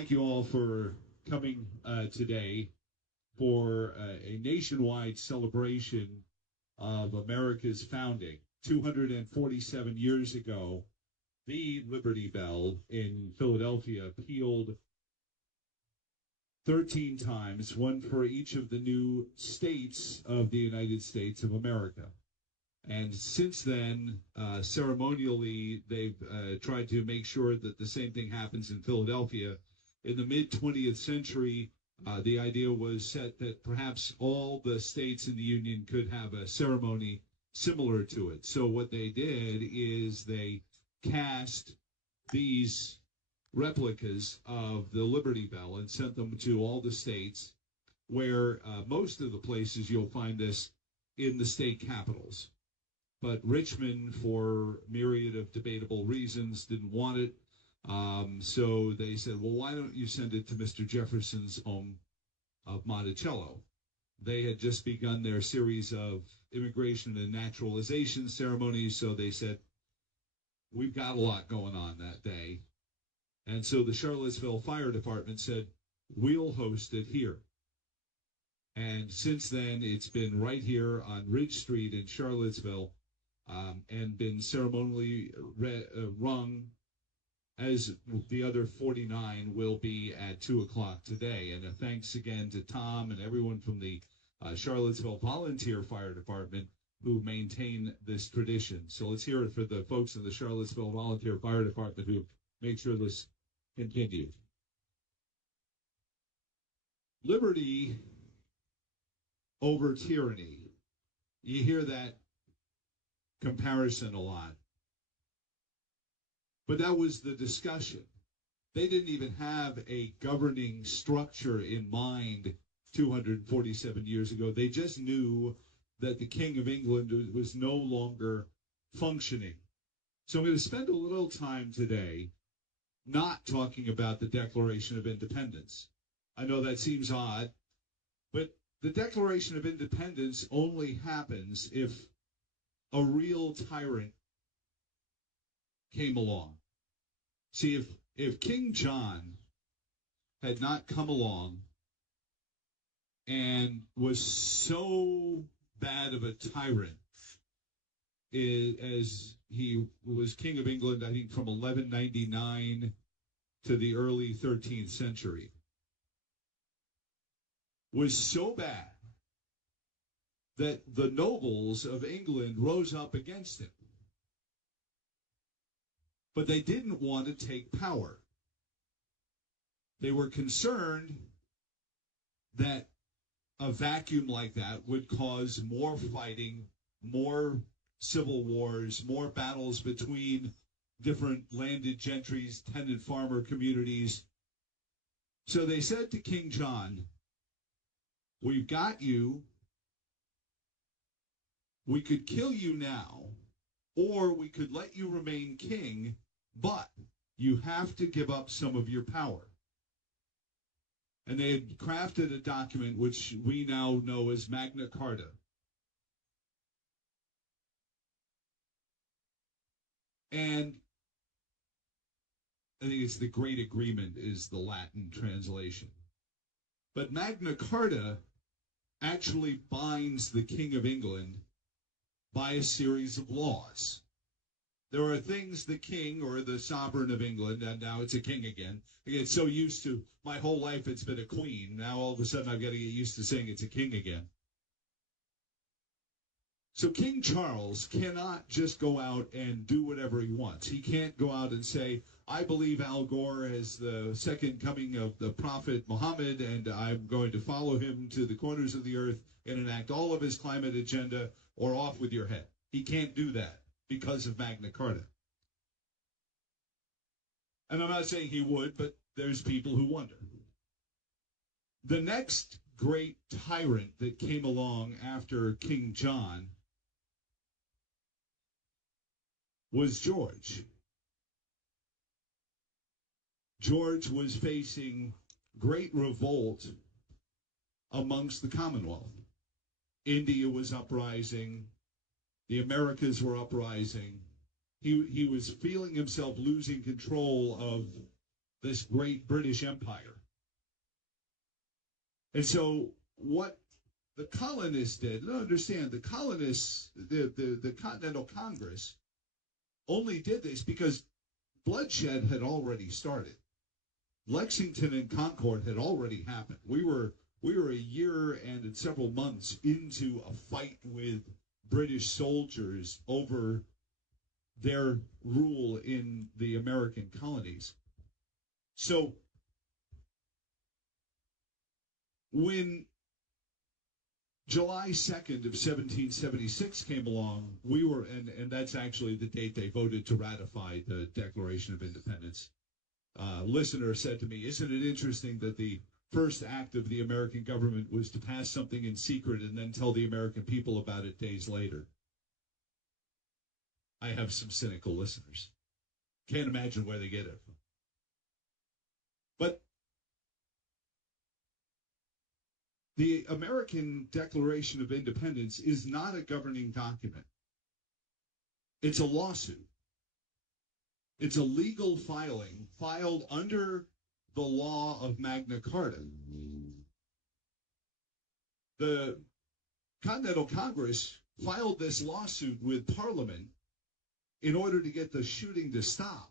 Thank you all for coming today for a nationwide celebration of America's founding. 247 years ago, the Liberty Bell in Philadelphia pealed 13 times, one for each of the new states of the United States of America. And since then, ceremonially, they've tried to make sure that the same thing happens in Philadelphia. In the mid-20th century, the idea was set that perhaps all the states in the Union could have a ceremony similar to it. So what they did is they cast these replicas of the Liberty Bell and sent them to all the states, where most of the places you'll find this in the state capitals. But Richmond, for myriad of debatable reasons, didn't want it. So they said, well, why don't you send it to Mr. Jefferson's home of Monticello? They had just begun their series of immigration and naturalization ceremonies, so they said, we've got a lot going on that day. And so the Charlottesville Fire Department said, we'll host it here. And since then, it's been right here on Ridge Street in Charlottesville, and been ceremonially rung, as the other 49 will be at 2 o'clock today. And a thanks again to Tom and everyone from the Charlottesville Volunteer Fire Department who maintain this tradition. So let's hear it for the folks in the Charlottesville Volunteer Fire Department who make sure this continues. Liberty over tyranny. You hear that comparison a lot. But that was the discussion. They didn't even have a governing structure in mind 247 years ago. They just knew that the King of England was no longer functioning. So I'm going to spend a little time today not talking about the Declaration of Independence. I know that seems odd, but the Declaration of Independence only happens if a real tyrant came along. See, if King John had not come along and was so bad of a tyrant as he was King of England, I think from 1199 to the early 13th century, was so bad that the nobles of England rose up against him. But they didn't want to take power. They were concerned that a vacuum like that would cause more fighting, more civil wars, more battles between different landed gentries, tenant farmer communities. So they said to King John, we've got you. We could kill you now, or we could let you remain king, but you have to give up some of your power. And they had crafted a document which we now know as Magna Carta. And I think it's the Great Agreement is the Latin translation. But Magna Carta actually binds the King of England by a series of laws. There are things the king or the sovereign of England, and now it's a king again. I get so used to, my whole life it's been a queen. Now all of a sudden I've got to get used to saying it's a king again. So King Charles cannot just go out and do whatever he wants. He can't go out and say, I believe Al Gore is the second coming of the prophet Muhammad, and I'm going to follow him to the corners of the earth and enact all of his climate agenda, or off with your head. He can't do that because of Magna Carta. And I'm not saying he would, but there's people who wonder. The next great tyrant that came along after King John was George. George was facing great revolt amongst the Commonwealth. India was uprising. The Americas were uprising. He was feeling himself losing control of this great British Empire. And so what the colonists did, understand, the colonists, the Continental Congress only did this because bloodshed had already started. Lexington and Concord had already happened. We were a year and several months into a fight with British soldiers over their rule in the American colonies. So when July 2nd of 1776 came along, we were, and that's actually the date they voted to ratify the Declaration of Independence. Listener said to me, isn't it interesting that the first act of the American government was to pass something in secret and then tell the American people about it days later? I have some cynical listeners. Can't imagine where they get it from. But the American Declaration of Independence is not a governing document. It's a lawsuit. It's a legal filing filed under the law of Magna Carta. The Continental Congress filed this lawsuit with Parliament in order to get the shooting to stop.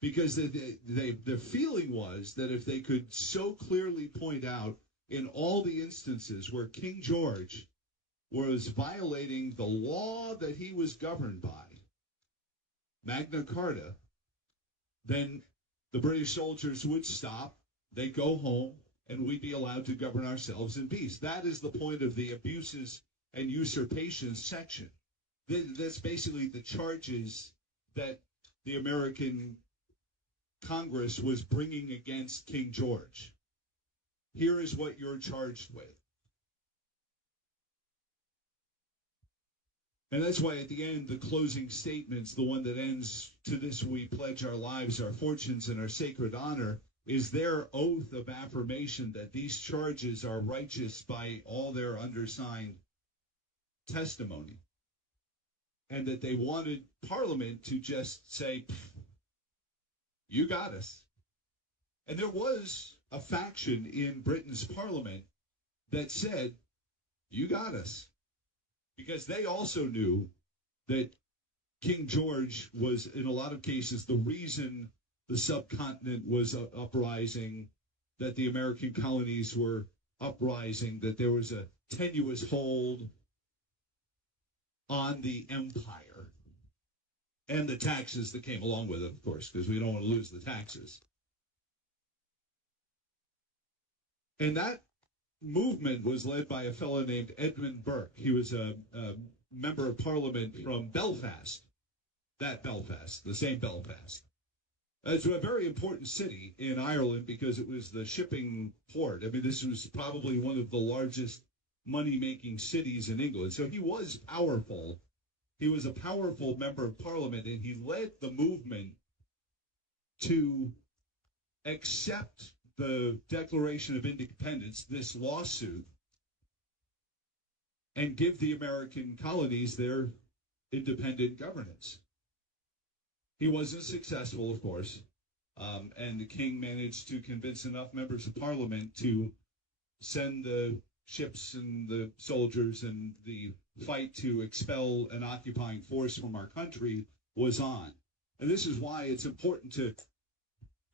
Because the feeling was that if they could so clearly point out in all the instances where King George was violating the law that he was governed by, Magna Carta, then the British soldiers would stop, they'd go home, and we'd be allowed to govern ourselves in peace. That is the point of the abuses and usurpations section. That's basically the charges that the American Congress was bringing against King George. Here is what you're charged with. And that's why at the end, the closing statements, the one that ends, to this we pledge our lives, our fortunes, and our sacred honor, is their oath of affirmation that these charges are righteous by all their undersigned testimony. And that they wanted Parliament to just say, you got us. And there was a faction in Britain's Parliament that said, you got us. Because they also knew that King George was, in a lot of cases, the reason the subcontinent was uprising, that the American colonies were uprising, that there was a tenuous hold on the empire. And the taxes that came along with it, of course, because we don't want to lose the taxes. And that movement was led by a fellow named Edmund Burke. He was a member of Parliament from Belfast. That Belfast, the same Belfast. It's a very important city in Ireland because it was the shipping port. I mean, this was probably one of the largest money-making cities in England. So he was powerful. He was a powerful member of Parliament, and he led the movement to accept the Declaration of Independence, this lawsuit, and give the American colonies their independent governance. He wasn't successful, of course, and the king managed to convince enough members of Parliament to send the ships and the soldiers, and the fight to expel an occupying force from our country was on. And this is why it's important to,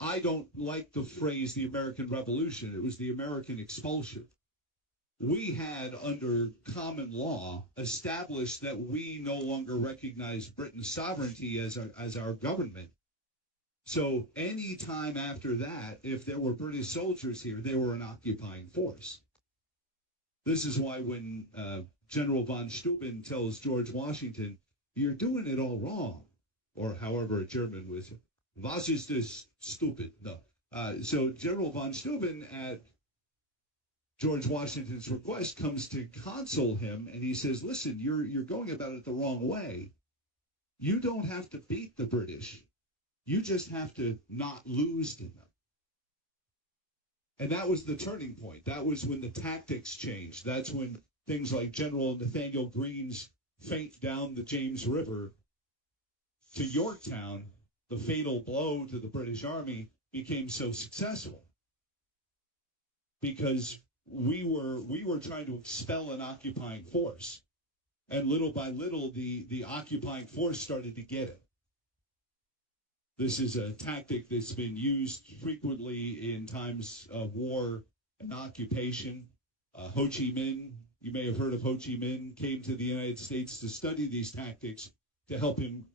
I don't like the phrase the American Revolution. It was the American expulsion. We had, under common law, established that we no longer recognize Britain's sovereignty as our government. So any time after that, if there were British soldiers here, they were an occupying force. This is why when General von Steuben tells George Washington, you're doing it all wrong, or however a German was, was ist das stupid? No. So General von Steuben, at George Washington's request, comes to console him, and he says, listen, you're going about it the wrong way. You don't have to beat the British. You just have to not lose to them. And that was the turning point. That was when the tactics changed. That's when things like General Nathaniel Greene's feint down the James River to Yorktown the fatal blow to the British Army became so successful, because we were trying to expel an occupying force, and little by little the occupying force started to get it. This is a tactic that's been used frequently in times of war and occupation. Ho Chi Minh, you may have heard of Ho Chi Minh, came to the United States to study these tactics to help him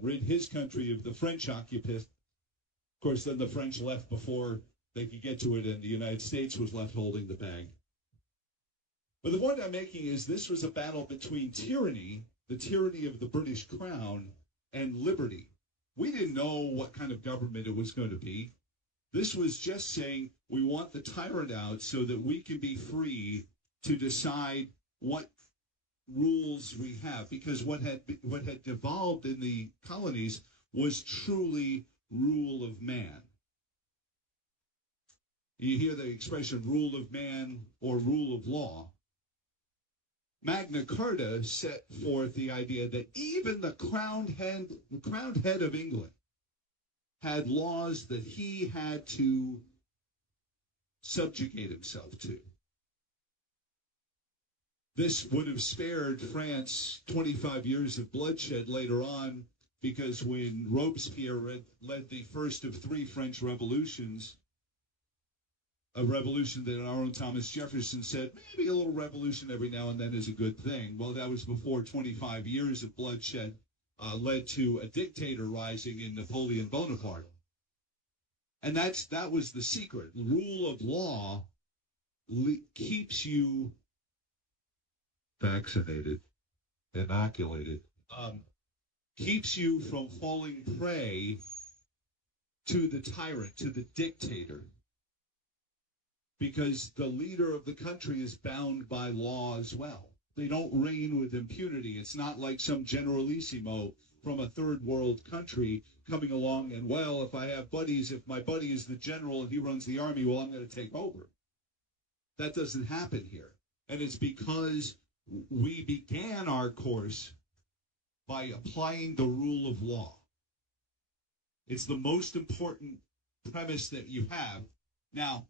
rid his country of the French occupants. Of course, then the French left before they could get to it, and the United States was left holding the bag. But the point I'm making is this was a battle between tyranny, the tyranny of the British Crown, and liberty. We didn't know what kind of government it was going to be. This was just saying we want the tyrant out so that we can be free to decide what rules we have. Because what had devolved in the colonies was truly rule of man. You hear the expression rule of man or rule of law. Magna Carta set forth the idea that even the crowned head of England had laws that he had to subjugate himself to. This would have spared France 25 years of bloodshed later on, because when Robespierre led the first of three French revolutions, a revolution that our own Thomas Jefferson said, maybe a little revolution every now and then is a good thing. Well, that was before 25 years of bloodshed led to a dictator rising in Napoleon Bonaparte. And that was the secret. Rule of law keeps you vaccinated, inoculated, keeps you from falling prey to the tyrant, to the dictator. Because the leader of the country is bound by law as well. They don't reign with impunity. It's not like some generalissimo from a third world country coming along and, well, if I have buddies, if my buddy is the general and he runs the army, well, I'm going to take over. That doesn't happen here. And it's because we began our course by applying the rule of law. It's the most important premise that you have. Now,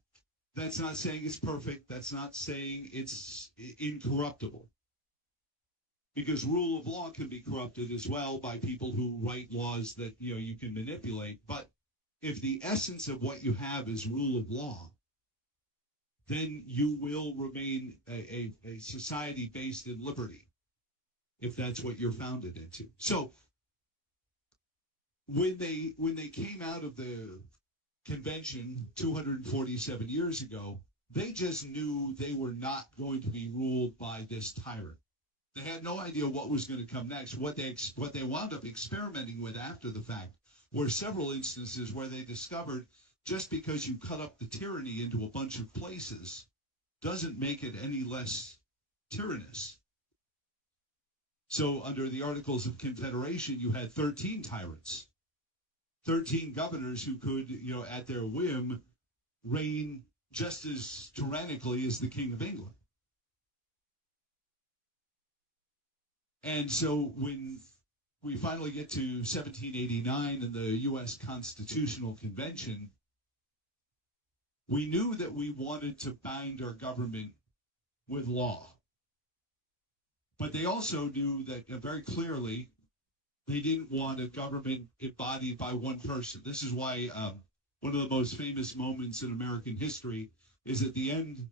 that's not saying it's perfect. That's not saying it's incorruptible. Because rule of law can be corrupted as well by people who write laws that, you can manipulate. But if the essence of what you have is rule of law, then you will remain a society based in liberty, if that's what you're founded into. So when they came out of the convention 247 years ago, they just knew they were not going to be ruled by this tyrant. They had no idea what was going to come next. What they wound up experimenting with after the fact were several instances where they discovered just because you cut up the tyranny into a bunch of places doesn't make it any less tyrannous. So under the Articles of Confederation, you had 13 tyrants. 13 governors who could, at their whim, reign just as tyrannically as the King of England. And so when we finally get to 1789 and the U.S. Constitutional Convention, we knew that we wanted to bind our government with law. But they also knew that very clearly they didn't want a government embodied by one person. This is why one of the most famous moments in American history is at the end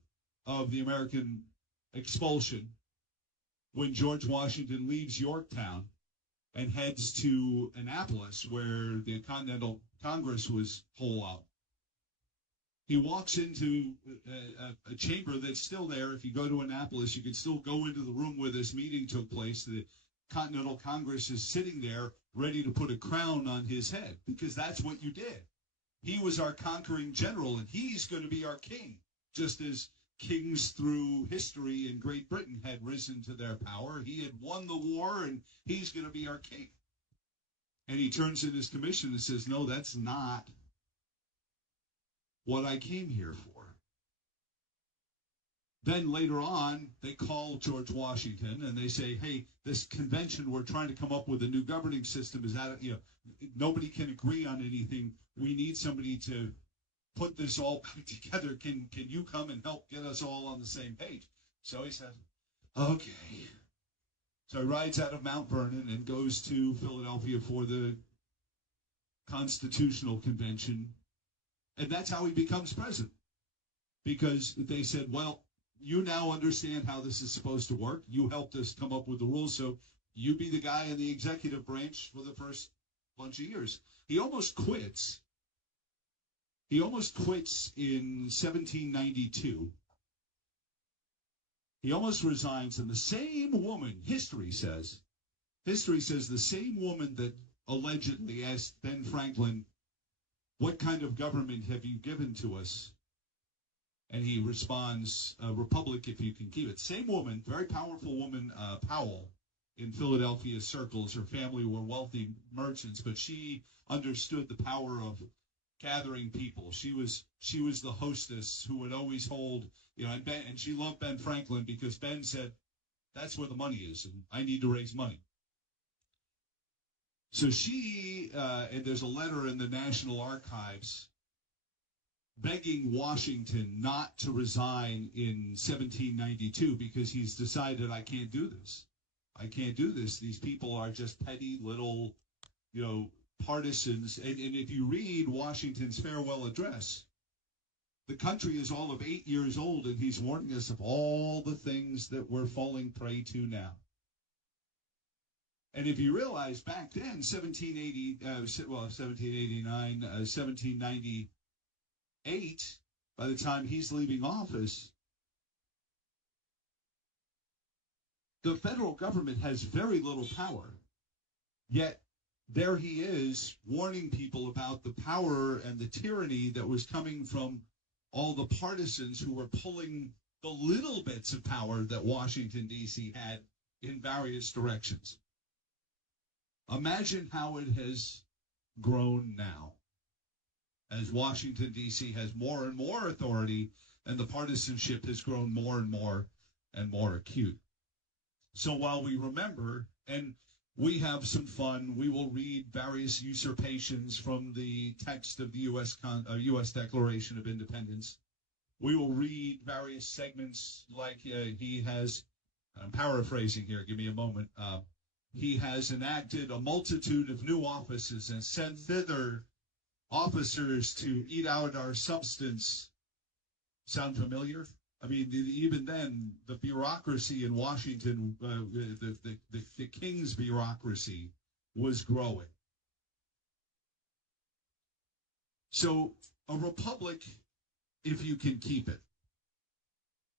of the American expulsion, when George Washington leaves Yorktown and heads to Annapolis, where the Continental Congress was holed out. He walks into a chamber that's still there. If you go to Annapolis, you can still go into the room where this meeting took place. The Continental Congress is sitting there ready to put a crown on his head, because that's what you did. He was our conquering general, and he's going to be our king, just as kings through history in Great Britain had risen to their power. He had won the war, and he's going to be our king. And he turns in his commission and says, no, that's not what I came here for. Then later on, they call George Washington and they say, hey, this convention, we're trying to come up with a new governing system. Is that, nobody can agree on anything. We need somebody to put this all back together. Can you come and help get us all on the same page? So he says, okay. So he rides out of Mount Vernon and goes to Philadelphia for the Constitutional Convention. And that's how he becomes president. Because they said, well, you now understand how this is supposed to work. You helped us come up with the rules, so you be the guy in the executive branch for the first bunch of years. He almost quits. He almost quits in 1792. He almost resigns, and the same woman, history says the same woman that allegedly asked Ben Franklin, what kind of government have you given to us? And he responds, a republic if you can keep it. Same woman, very powerful woman, Powell, in Philadelphia circles. Her family were wealthy merchants, but she understood the power of gathering people. She was the hostess who would always hold, and she loved Ben Franklin because Ben said, that's where the money is, and I need to raise money. So she, and there's a letter in the National Archives begging Washington not to resign in 1792 because he's decided, I can't do this. I can't do this. These people are just petty little, partisans. And if you read Washington's farewell address, the country is all of 8 years old, and he's warning us of all the things that we're falling prey to now. And if you realize back then, 1789, 1798, by the time he's leaving office, the federal government has very little power. Yet there he is warning people about the power and the tyranny that was coming from all the partisans who were pulling the little bits of power that Washington, D.C. had in various directions. Imagine how it has grown now, as Washington, D.C. has more and more authority, and the partisanship has grown more and more acute. So while we remember, and we have some fun, we will read various usurpations from the text of the U.S. Declaration of Independence. We will read various segments like he has, I'm paraphrasing here, give me a moment, he has enacted a multitude of new offices and sent thither officers to eat out our substance. Sound familiar? I mean, even then, the bureaucracy in Washington, the king's bureaucracy was growing. So a republic, if you can keep it,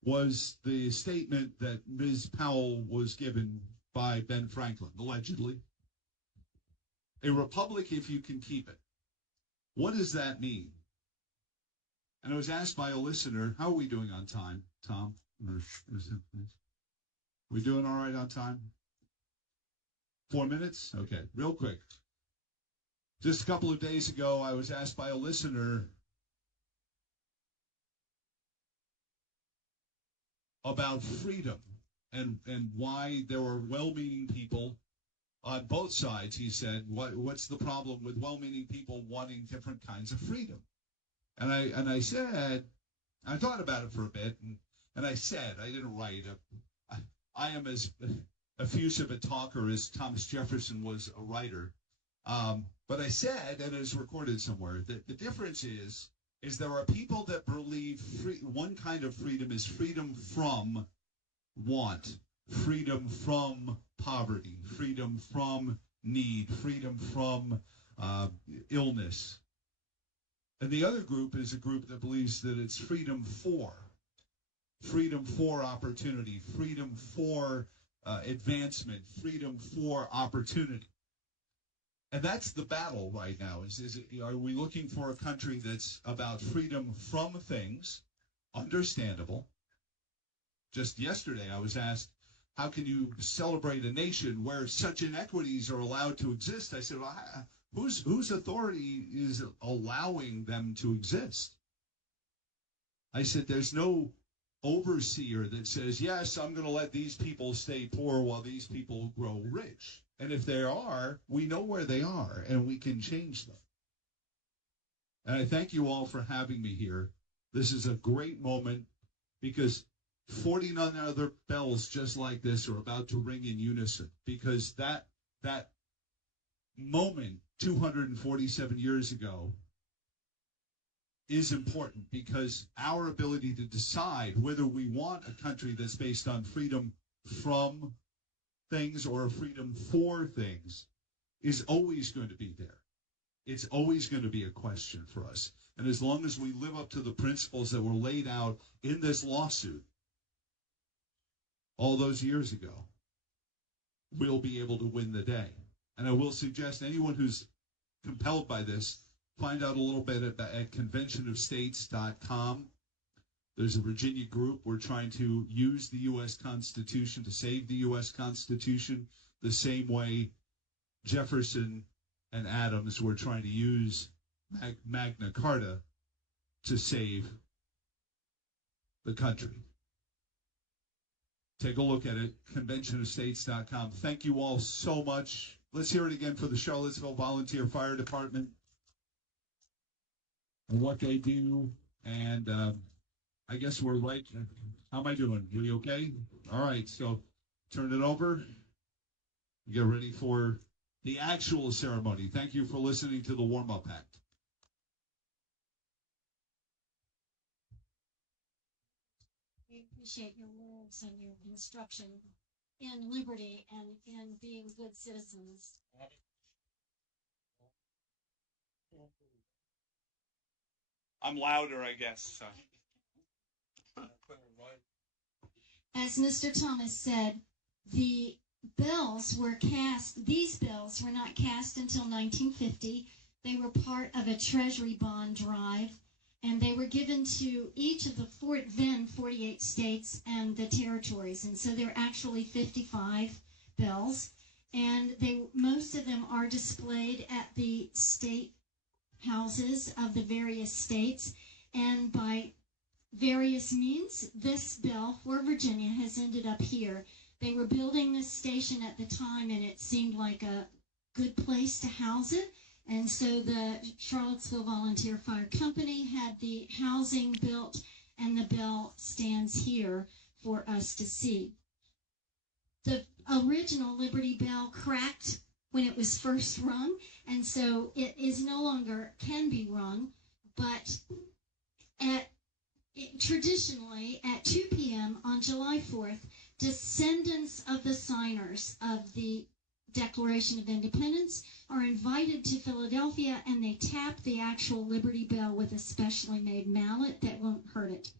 was the statement that Ms. Powell was given by Ben Franklin, allegedly. A republic, if you can keep it. What does that mean? And I was asked by a listener, how are we doing on time, Tom? We doing all right on time? 4 minutes? Okay, real quick. Just a couple of days ago, I was asked by a listener about freedom and why there were well-meaning people on both sides. He said, what's the problem with well-meaning people wanting different kinds of freedom? And I said, I thought about it for a bit, and I said, I didn't write it. I am as effusive a talker as Thomas Jefferson was a writer. But I said, and it's recorded somewhere, that the difference is there are people that believe one kind of freedom is freedom from want, freedom from poverty, freedom from need, freedom from illness. And the other group is a group that believes that it's freedom for opportunity, freedom for advancement, freedom for opportunity. And that's the battle right now. Are we looking for a country that's about freedom from things, understandable? Just yesterday I was asked, how can you celebrate a nation where such inequities are allowed to exist? I said, well, whose authority is allowing them to exist? I said, there's no overseer that says, yes, I'm going to let these people stay poor while these people grow rich. And if they are, we know where they are and we can change them. And I thank you all for having me here. This is a great moment because 49 other bells just like this are about to ring in unison, because that moment 247 years ago is important, because our ability to decide whether we want a country that's based on freedom from things or freedom for things is always going to be there. It's always going to be a question for us. And as long as we live up to the principles that were laid out in this lawsuit all those years ago, we'll be able to win the day. And I will suggest anyone who's compelled by this, find out a little bit at conventionofstates.com. There's a Virginia group. We're trying to use the U.S. Constitution to save the U.S. Constitution the same way Jefferson and Adams were trying to use Magna Carta to save the country. Take a look at it, conventionofstates.com. Thank you all so much. Let's hear it again for the Charlottesville Volunteer Fire Department and what they do. And I guess we're right. How am I doing? Are you okay? All right, so turn it over. Get ready for the actual ceremony. Thank you for listening to the warm-up act. We appreciate your words and your instruction in liberty and in being good citizens. I'm louder, I guess. So. As Mr. Thomas said, the bells were cast, these bells were not cast until 1950. They were part of a treasury bond drive, and they were given to each of the then 48 states and the territories. And so there are actually 55 bells, and most of them are displayed at the state houses of the various states. And by various means, this bell for Virginia has ended up here. They were building this station at the time, and it seemed like a good place to house it. And so the Charlottesville Volunteer Fire Company had the housing built, and the bell stands here for us to see. The original Liberty Bell cracked when it was first rung, and so it is no longer can be rung, but traditionally at 2 p.m. on July 4th, descendants of the signers of the Declaration of Independence are invited to Philadelphia, and they tap the actual Liberty Bell with a specially made mallet that won't hurt it.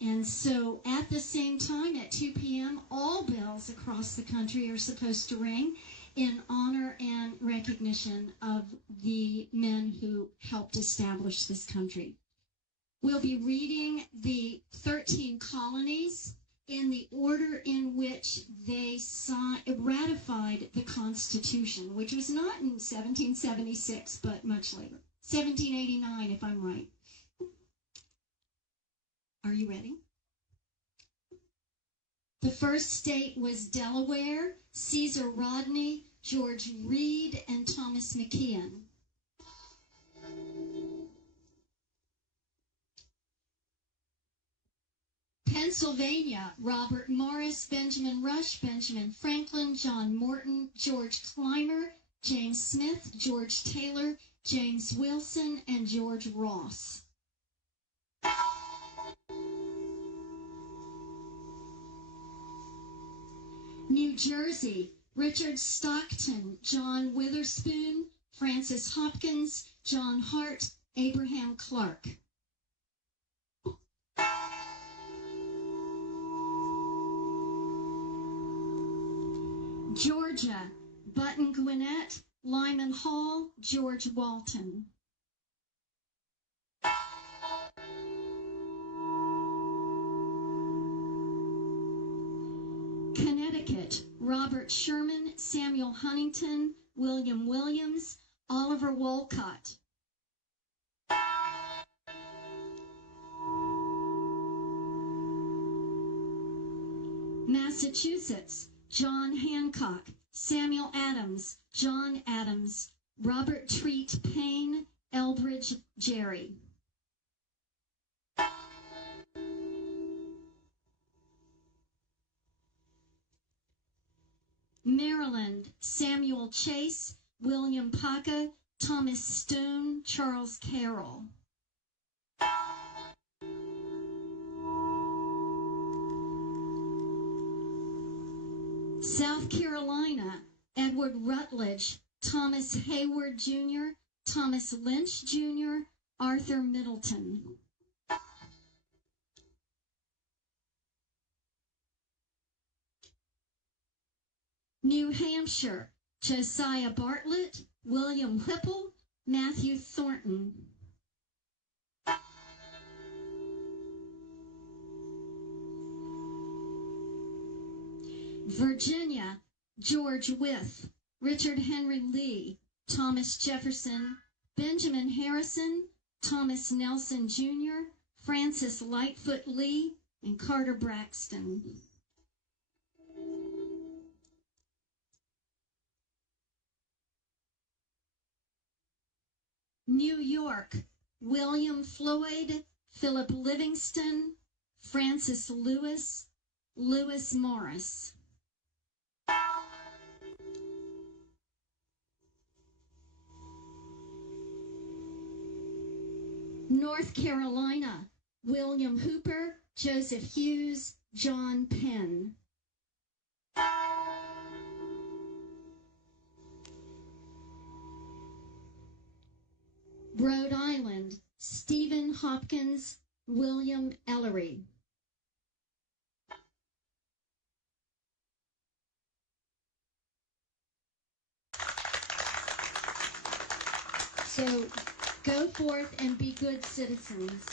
And so at the same time, at 2 p.m., all bells across the country are supposed to ring in honor and recognition of the men who helped establish this country. We'll be reading the 13 colonies in the order in which they ratified the Constitution, which was not in 1776, but much later. 1789, if I'm right. Are you ready? The first state was Delaware, Caesar Rodney, George Reed, and Thomas McKeon. Pennsylvania, Robert Morris, Benjamin Rush, Benjamin Franklin, John Morton, George Clymer, James Smith, George Taylor, James Wilson, and George Ross. New Jersey, Richard Stockton, John Witherspoon, Francis Hopkins, John Hart, Abraham Clark. Georgia, Button Gwinnett, Lyman Hall, George Walton. Connecticut, Robert Sherman, Samuel Huntington, William Williams, Oliver Wolcott. Massachusetts, John Hancock, Samuel Adams, John Adams, Robert Treat Payne, Elbridge Gerry. Maryland, Samuel Chase, William Paca, Thomas Stone, Charles Carroll. South Carolina, Edward Rutledge, Thomas Hayward Jr., Thomas Lynch Jr., Arthur Middleton. New Hampshire, Josiah Bartlett, William Whipple, Matthew Thornton. Virginia, George Wythe, Richard Henry Lee, Thomas Jefferson, Benjamin Harrison, Thomas Nelson Jr., Francis Lightfoot Lee, and Carter Braxton. New York, William Floyd, Philip Livingston, Francis Lewis, Lewis Morris. North Carolina, William Hooper, Joseph Hughes, John Penn. Rhode Island, Stephen Hopkins, William Ellery. So go forth and be good citizens.